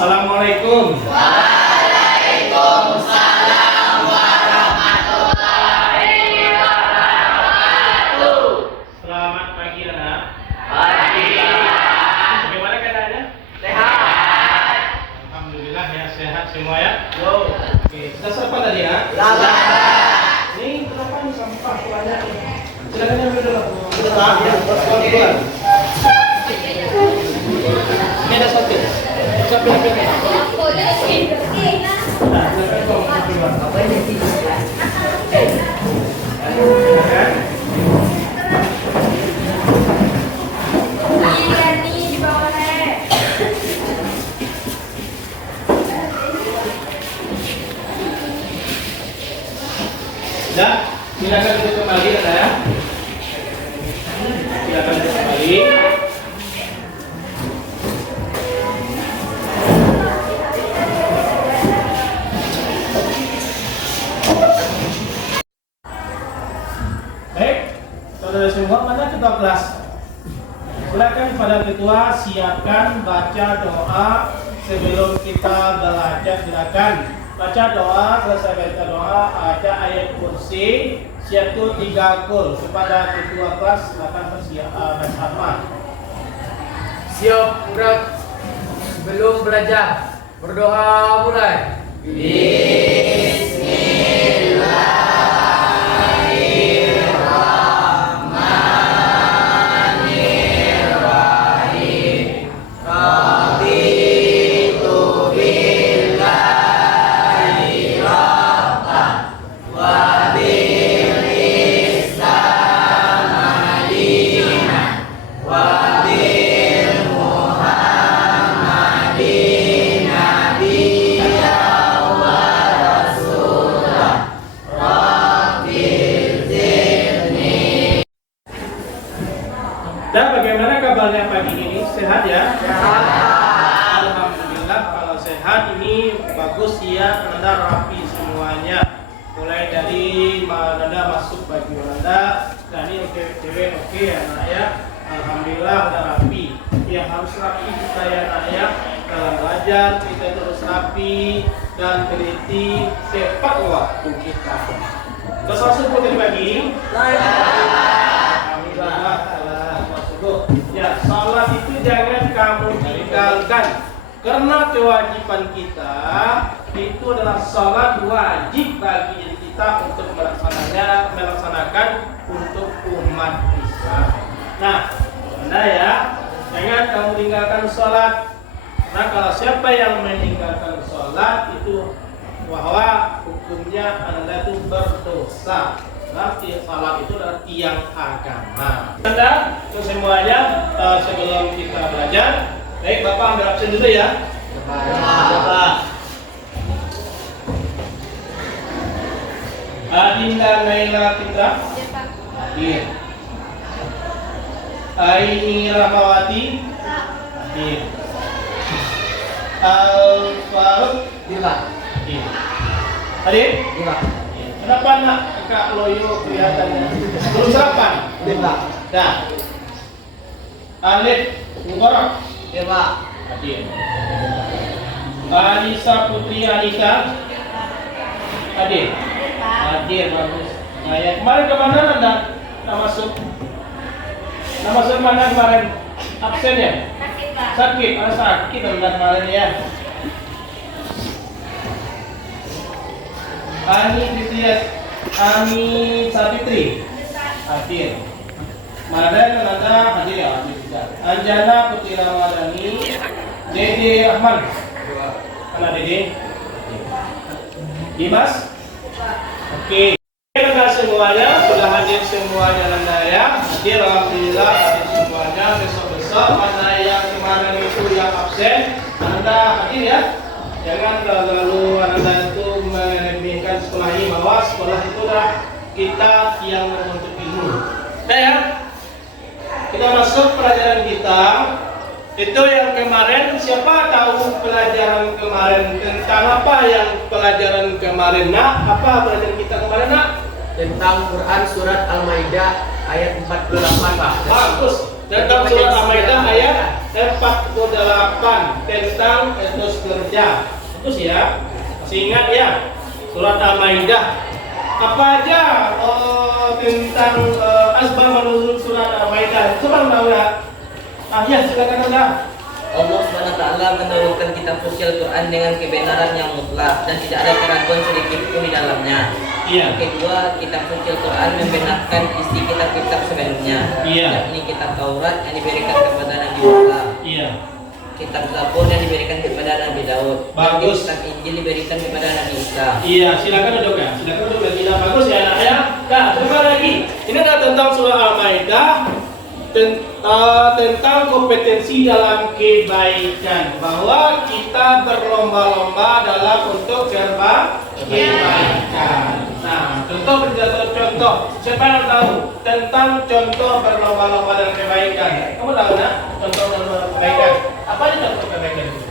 Assalamualaikum. Waalaikumsalam warahmatullahi wabarakatuh. Selamat pagi anak. Pagi. Bagaimana keadaannya? Sehat. Alhamdulillah ya, sehat semua ya. Yo. Oke, sudah sarapan tadi ya? Lala. Ini kenapa ini sampah banyak nih? Silakan ambil dulu. Sudah ya, keluar. Ini ada satu. Siapa yang pilih? Nah, silakan kau keluar. Apa ini? Ya, silakan duduk kembali ya. Silakan duduk kembali. Baik, saudara semua, mana ketua kelas? Silakan pada ketua siapkan baca doa sebelum kita belajar. Silakan baca doa, selesai baca doa ada ayat kursi, siap tuh 3 gol. Kepada ketua kelas silakan bersama. Siap, gerak. Sebelum belajar, berdoa mulai. Dan bagaimana kabarnya pagi ini? Sehat ya? Sehat. Alhamdulillah kalau sehat ini bagus ya, Anda rapi semuanya. Mulai dari Anda masuk baju Anda, dan ini cewek oke ya nak ya. Alhamdulillah udah rapi. Ya harus rapi kita ya nak ya. Dalam belajar kita terus rapi dan teliti tepat waktu kita. Terus langsung putih pagi. Alhamdulillah. Ya, salat itu jangan kamu tinggalkan, karena kewajiban kita itu adalah salat wajib bagi diri kita untuk melaksanakan untuk umat Islam. Nah, Anda ya, jangan kamu tinggalkan salat. Nah, kalau siapa yang meninggalkan salat itu bahwa hukumnya Anda itu berdosa. Berarti salat itu adalah tiang agama. Anda semuanya sebelum kita belajar, baik Bapak ambil absen dulu ya. Bapak. Adinda Naila Fitra. Hadir. Aini Rahmawati. Hadir. Al Faruq. Hadir. Hadir? Kenapa nak Kak Loyo kelihatannya? Belum sarapan? Dah. Alif Mubarak. Hadir. Anissa Putri Anissa. Hadir. Hadir, bagus. Nah, ya kemarin kemana Anda? Nak masuk? Nak masuk mana kemarin? Absen ya? Sakit. Sakit Anda kemarin ya. Ani Sabitri hadir. Maradan Nanda hadir ya. Anjana Putri Ramadhani. Dede Ahmad. Mana Dede? Dimas? Oke. Terima kasih semuanya sudah hadir semuanya Nanda ya. Hadir alhamdulillah hadir semuanya. Besok mana yang kemarin itu yang absen Anda hadir ya. Jangan lalu Anda itu meremehkan sekolah ini, bahwa sekolah itu adalah kita yang menuntut ilmu. Nah ya, kita masuk pelajaran kita. Itu yang kemarin, siapa tahu pelajaran kemarin tentang apa yang pelajaran kemarin nak? Apa pelajaran kita kemarin nak? Tentang Quran surat Al-Maidah ayat 48, Pak. Bagus. Tentang surat Al-Maidah ayat 48 tentang etos kerja. Itu sih ya. Masih ingat ya? Surat Al-Maidah. Apa aja tentang asbab nuzul surat Al-Maidah? Coba tahu ya. Ya silakan Anda. Allah SWT menurunkan kitab suci Al-Quran dengan kebenaran yang mutlak dan tidak ada keraguan sedikit pun di dalamnya. Iya. Kedua, kitab suci Al-Quran membenarkan isi kitab-kitab sebelumnya, Iya. yakni kitab Taurat yang diberikan kepada Nabi Musa, Iya. kitab Zabur yang diberikan kepada Nabi Daud, dan Bagus. kitab Injil diberikan kepada Nabi Isa. Iya, silakan duduk ya. Silakan duduk ya. Tidak bagus ya anak ya. Nah, coba lagi. Ini adalah tentang surah Al-Maidah tentang kompetensi dalam kebaikan, bahwa kita berlomba-lomba dalam untuk kebaikan. Nah, contoh. Siapa yang tahu tentang contoh berlomba-lomba dalam kebaikan? Kamu tahu nak? Contoh berlomba kebaikan. Apa itu contoh kebaikan itu?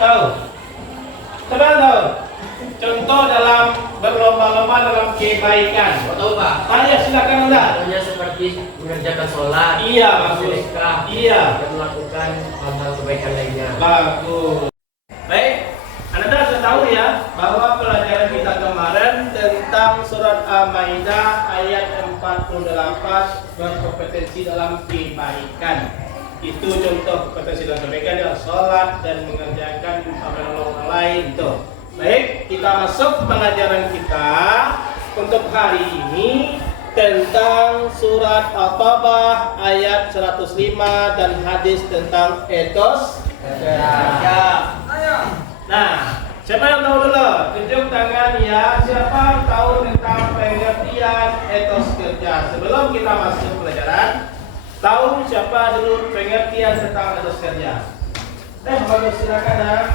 Tahu? Siapa yang tahu? Contoh dalam berlomba-lomba dalam kebaikan. Tahu Pak? Tanya silakan Anda. Contohnya seperti mengerjakan sholat, Iya, bagus. sedekah, Iya. dan melakukan hal-hal kebaikan lainnya. Bagus. Baik, Anda sudah tahu ya bahwa pelajaran kita kemarin tentang surat Al-Maidah ayat 48 berkompetensi dalam kebaikan. Itu contoh kompetensi dalam kebaikan adalah sholat dan mengerjakan menolong orang lain itu. Baik, kita masuk pelajaran kita untuk hari ini tentang surat At-Taubah ayat 105 dan hadis tentang etos kerja. Nah, siapa yang tahu dulu? Tunjuk tangan ya. Siapa yang tahu tentang pengertian etos kerja? Sebelum kita masuk pelajaran, tahu siapa dulu pengertian tentang etos kerja? Bagus, silakan ya.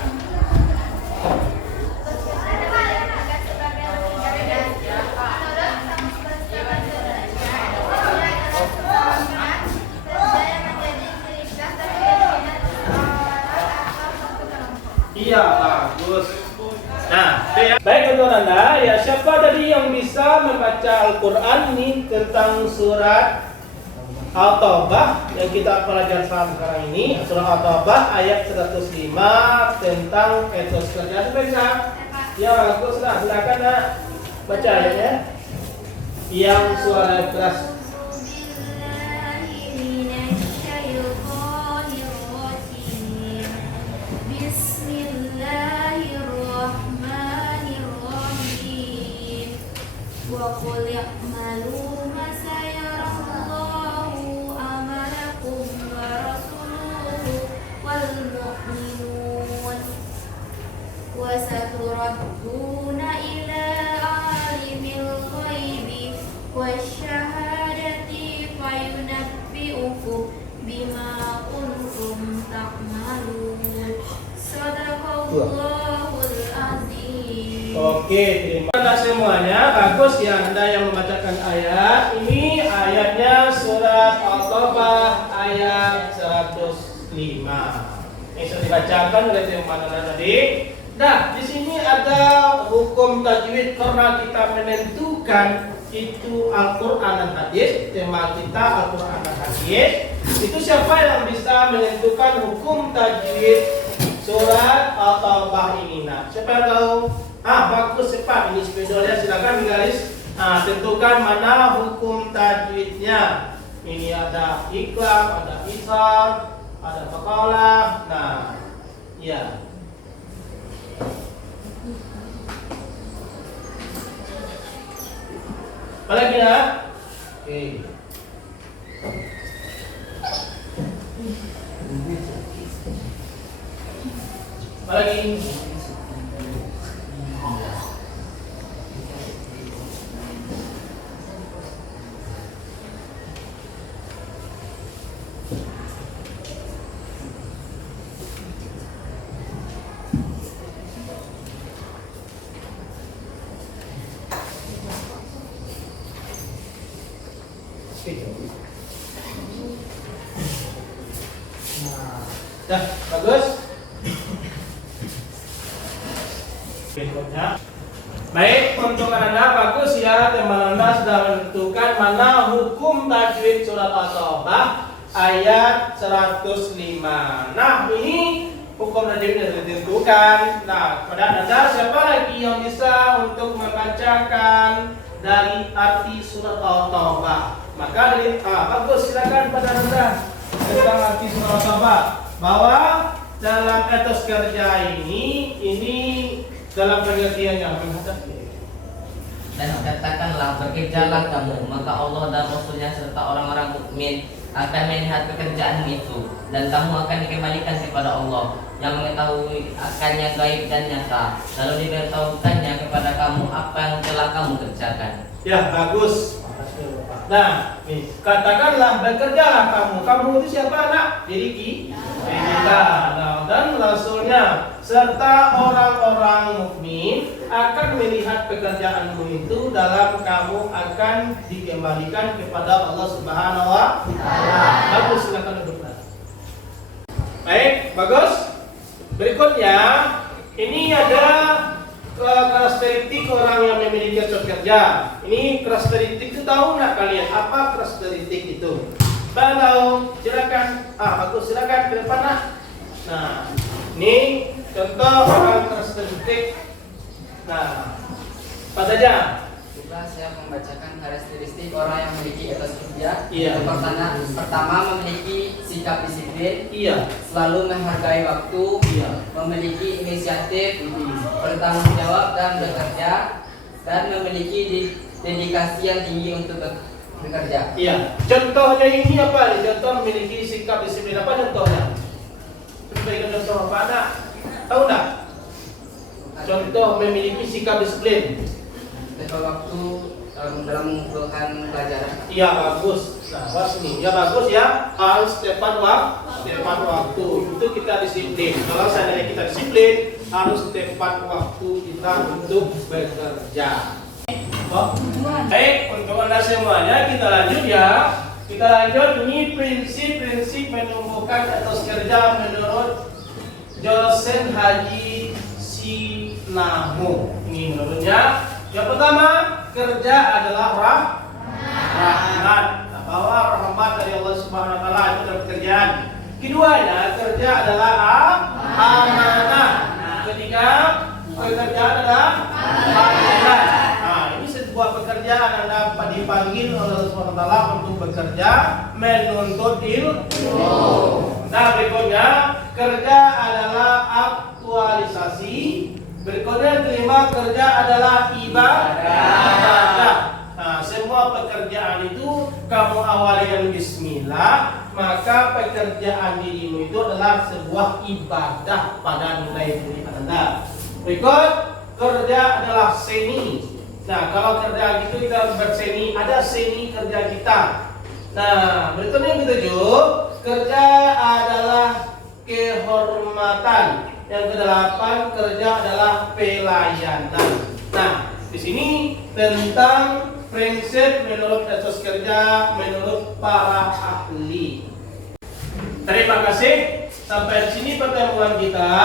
Iya, bagus. Nah, baik untuk Anda, ya siapa tadi yang bisa membaca Al-Quran ini tentang surat At-Taubah yang kita pelajari sekarang ini, surah At-Taubah ayat 105 tentang etos kerja. Siapa bisa? Ya, bagus lah. Silakan nak baca ayatnya. Yang suara keras. وَقُلْ اعْمَلُوا فَسَيَرَى اللَّهُ عَمَلَكُمْ وَرَسُولُهُ وَالْمُؤْمِنُونَ وَسَتُرَدُّونَ إِلَى عَالِمِ الْغَيْبِ وَالشَّهَادَةِ فَيُنَبِّئُكُم بِمَا كُنتُمْ تَعْمَلُونَ صَدَقَ اللَّهُ الْعَظِيمُ. Oke, terima kasih semuanya. Bagus ya Anda yang membacakan ayat. Ini ayatnya surat At-Taubah ayat 105. Ini sudah dibacakan oleh teman Anda tadi. Nah, di sini ada hukum tajwid karena kita menentukan itu Al-Quran dan hadis. Tema kita Al-Quran dan hadis. Itu siapa yang bisa menentukan hukum tajwid surat At-Taubah ini? Nah, siapa yang tahu? Bagus, cepat. Ini spidolnya silakan digaris. Tentukan mana hukum tajwidnya. Ini ada iklam, ada isar, ada faqalah. Nah, ya. Apa lagi ya? Oke. Apa lagi? Dah, bagus. Berikutnya. Baik, untuk Anda bagus ya, teman Anda sudah menentukan mana hukum tajwid surat At-Taubah. ayat 105. Nah, ini hukum dan sudah ditentukan. Nah, pada Anda siapa lagi yang bisa untuk membacakan dari arti surat Al-Taubah? Maka dari bagus, silakan pada Anda tentang arti surat Al-Taubah, bahwa dalam etos kerja ini dalam pengertiannya menghadap. Dan katakanlah, bekerjalah kamu, maka Allah dan Rasulnya serta orang-orang mukmin akan melihat pekerjaanmu itu, dan kamu akan dikembalikan kepada Allah yang mengetahui akan yang gaib dan nyata, lalu diberitahukannya kepada kamu apa yang telah kamu kerjakan. Ya, bagus. Nah, nih, katakanlah bekerjalah kamu. Kamu itu siapa, nak? Diri kita. Nah, dan Rasulnya serta orang-orang mukmin akan melihat pekerjaanmu itu dalam kamu akan dikembalikan kepada Allah Subhanahu wa Ta'ala. Bagus, silakan duduk. Baik, bagus. Berikutnya, ini ada karakteristik orang yang memiliki etos kerja. Ini karakteristik itu tahu nggak kalian? Apa karakteristik itu? Tahu? Silakan. Bagus, silakan ke depan nak. Nah, ini contoh orang karakteristik. Nah, apa saja? Juga saya membacakan karakteristik orang yang memiliki etos kerja. Iya. Pertama, memiliki sikap disiplin. Iya. Selalu menghargai waktu. Iya. Memiliki inisiatif. Bertanggung jawab dan bekerja. Dan memiliki dedikasi yang tinggi untuk bekerja. Iya. Contohnya ini apa nih? Contoh memiliki sikap disiplin, apa contohnya? Berikan contoh apa nak? Tahu tak? Contoh memiliki sikap disiplin. Tepat waktu dalam mengumpulkan pelajaran. Iya, bagus. Nah, pas nih. Ya bagus ya. Harus tepat waktu. Itu kita disiplin. Kalau seandainya kita disiplin, harus tepat waktu kita untuk bekerja. Baik, untuk Anda semuanya kita lanjut ya. Kita lanjut, ini prinsip-prinsip menumbuhkan etos kerja menurut dosen Haji Sinahu. Ini menurutnya, yang pertama, kerja adalah rahmat. Bahwa rahmat dari Allah Subhanahu wa Ta'ala itu dalam pekerjaan. Keduanya, kerja adalah amanah. Ketiga, pekerjaan adalah panggilan. Ini sebuah pekerjaan Anda dipanggil oleh Allah Subhanahu wa Ta'ala untuk bekerja menuntut ilmu. Nah, berikutnya, kerja adalah aktualisasi. Berikutnya, kelima, kerja adalah ibadah. Nah, semua pekerjaan itu kamu awali dengan bismillah, maka pekerjaan dirimu itu adalah sebuah ibadah pada nilai diri Anda. Berikut, kerja adalah seni. Nah, kalau kerja gitu kita berseni, ada seni kerja kita. Nah, berikutnya yang ketujuh, kerja adalah kehormatan. Yang kedelapan, kerja adalah pelayanan. Nah, di sini tentang prinsip menurut etos kerja menurut para ahli. Terima kasih. Sampai di sini pertemuan kita,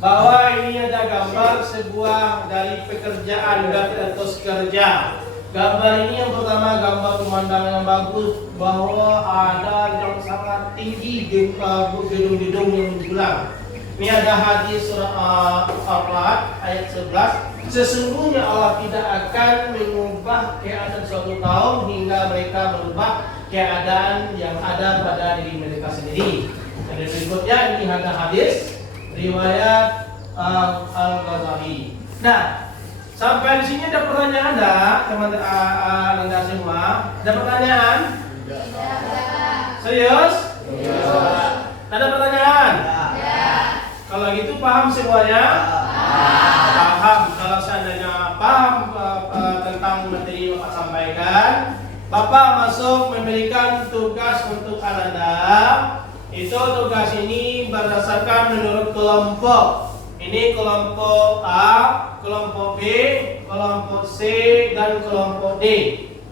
bahwa ini ada gambar sebuah dari pekerjaan dari etos kerja. Gambar ini yang pertama gambar pemandangan yang bagus, bahwa ada yang sangat tinggi gedung-gedung yang menjulang. Ini ada hadis surah Al-Ra'd ayat 11. Sesungguhnya Allah tidak akan mengubah keadaan suatu kaum hingga mereka merubah keadaan yang ada pada diri mereka sendiri. Dan berikutnya ini ada hadis riwayat Al-Ghazali. Nah, sampai di sini ada pertanyaan enggak, teman-teman Anda semua? Ada pertanyaan? Serius? Ada pertanyaan? Kalau gitu paham semuanya? Paham. Kalau seandainya paham tentang materi yang Bapak sampaikan, Bapak masuk memberikan tugas untuk Anda. Itu tugas ini berdasarkan menurut kelompok. Ini kelompok A, kelompok B, kelompok C, dan kelompok D.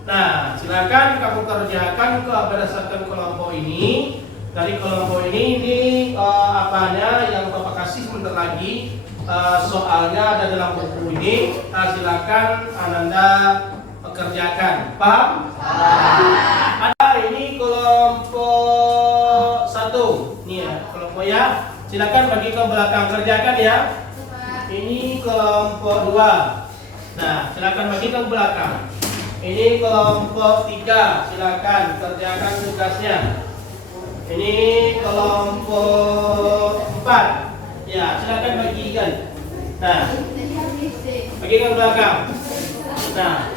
Nah, silakan kamu kerjakan berdasarkan kelompok ini. Dari kelompok ini apanya yang Bapak kasih sebentar lagi. Soalnya ada dalam buku ini. Silakan Anda kerjakan. Paham? Ada ini kelompok Silakan bagi ke belakang, kerjakan ya. Ini kelompok 2. Nah, silakan bagi ke belakang. Ini kelompok 3, silakan kerjakan tugasnya. Ini kelompok 4. Ya, silakan bagikan. Nah, bagikan ke belakang. Nah,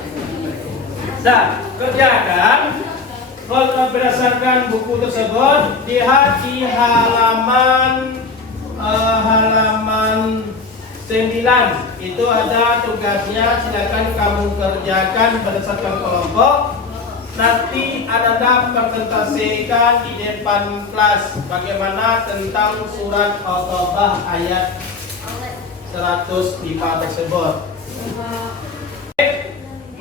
kerjakan. Kalau berdasarkan buku tersebut, lihat di halaman 9 itu ada tugasnya, silakan kamu kerjakan berdasarkan kelompok. Nanti Anda presentasikan di depan kelas bagaimana tentang surat Al-Taubah ayat 105 tersebut.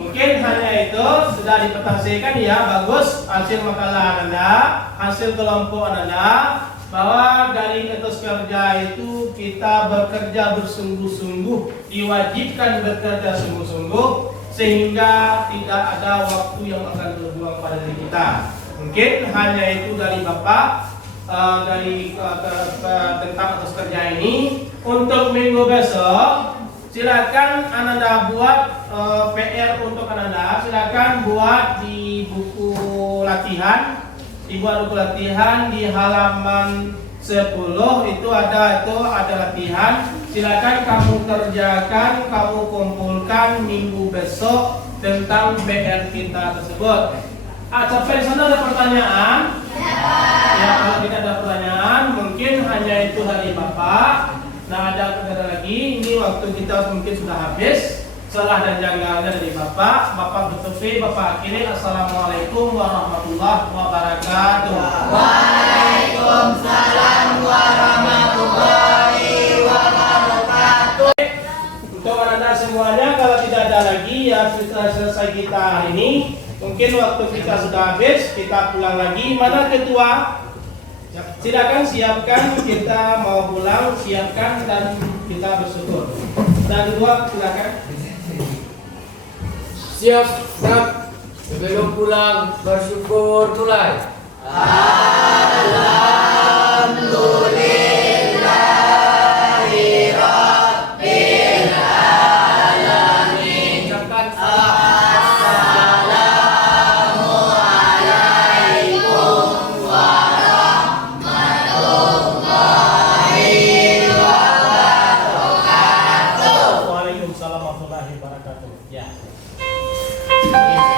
Mungkin hanya itu sudah dipresentasikan ya, bagus hasil makalah Anda, hasil kelompok Anda. Bahwa dari etos kerja itu kita bekerja bersungguh-sungguh, diwajibkan bekerja sungguh-sungguh sehingga tidak ada waktu yang akan terbuang pada diri kita. Mungkin hanya itu dari Bapak tentang etos kerja ini. Untuk minggu besok silakan Anda buat PR untuk Anda, silakan buat di buku latihan. Dibuat buku latihan di halaman 10 itu ada latihan. Silakan kamu kerjakan, kamu kumpulkan minggu besok tentang PR kita tersebut. Sampai sana ada pertanyaan? Ya, kalau tidak ada pertanyaan, mungkin hanya itu dari Bapak. Nah, ada lagi. Ini waktu kita mungkin sudah habis. Salah dan janggalnya dari Bapak bertaufiq, Bapak akhiri. Assalamualaikum warahmatullahi wabarakatuh. Waalaikumsalam warahmatullahi wabarakatuh. Untuk Anda semuanya, kalau tidak ada lagi ya sudah selesai kita hari ini. Mungkin waktu kita sudah habis, kita pulang lagi. Mana ketua? Silakan siapkan, kita mau pulang, siapkan dan kita bersyukur. Dan dua silakan. Siap. Sebelum pulang bersyukur mulai. Alhamdulillahi Rabbil Alamin. Ucapkan Assalamualaikum warahmatullahi wabarakatuh. Waalaikumsalam warahmatullahi wabarakatuh. Ya. Yes.